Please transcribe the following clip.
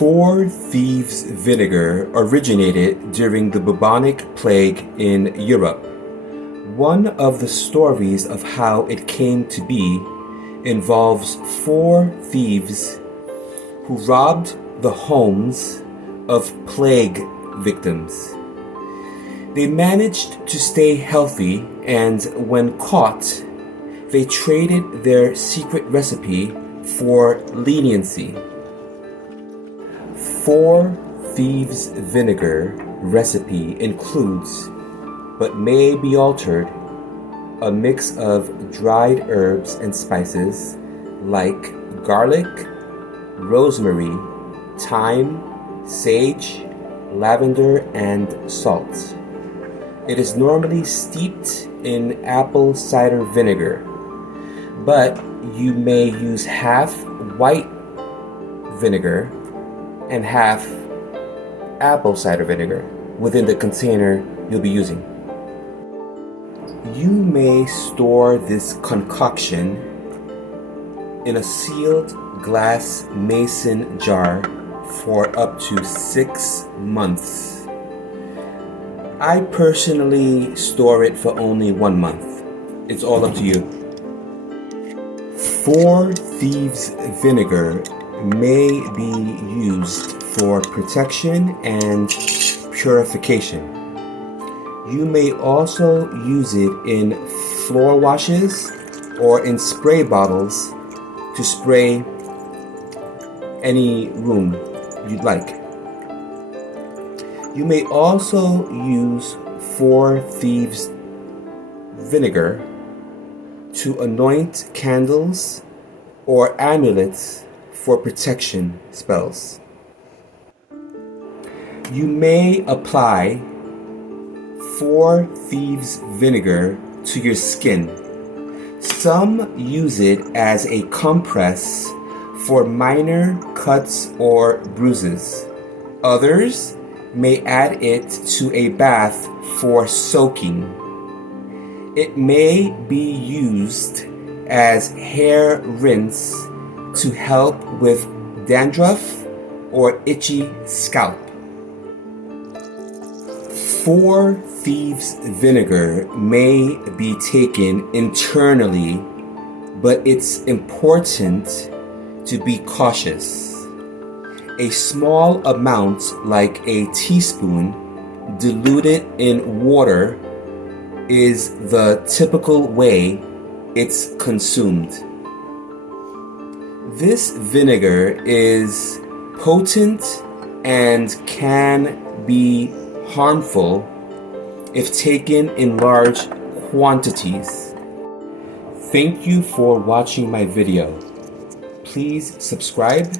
Four Thieves Vinegar originated during the bubonic plague in Europe. One of the stories of how it came to be involves four thieves who robbed the homes of plague victims. They managed to stay healthy, and when caught, they traded their secret recipe for leniency. Four Thieves Vinegar recipe includes, but may be altered, a mix of dried herbs and spices like garlic, rosemary, thyme, sage, lavender, and salt. It is normally steeped in apple cider vinegar, but you may use half white vinegar and half apple cider vinegar within the container you'll be using. You may store this concoction in a sealed glass mason jar for up to 6 months. I personally store it for only 1 month. It's all up to you. Four Thieves Vinegar may be used for protection and purification. You may also use it in floor washes or in spray bottles to spray any room you'd like. You may also use Four Thieves Vinegar to anoint candles or amulets for protection spells. You may apply Four Thieves Vinegar to your skin. Some use it as a compress for minor cuts or bruises. Others may add it to a bath for soaking. It may be used as hair rinse to help with dandruff or itchy scalp. Four Thieves Vinegar may be taken internally, but it's important to be cautious. A small amount, like a teaspoon, diluted in water, is the typical way it's consumed. This vinegar is potent and can be harmful if taken in large quantities. Thank you for watching my video. Please subscribe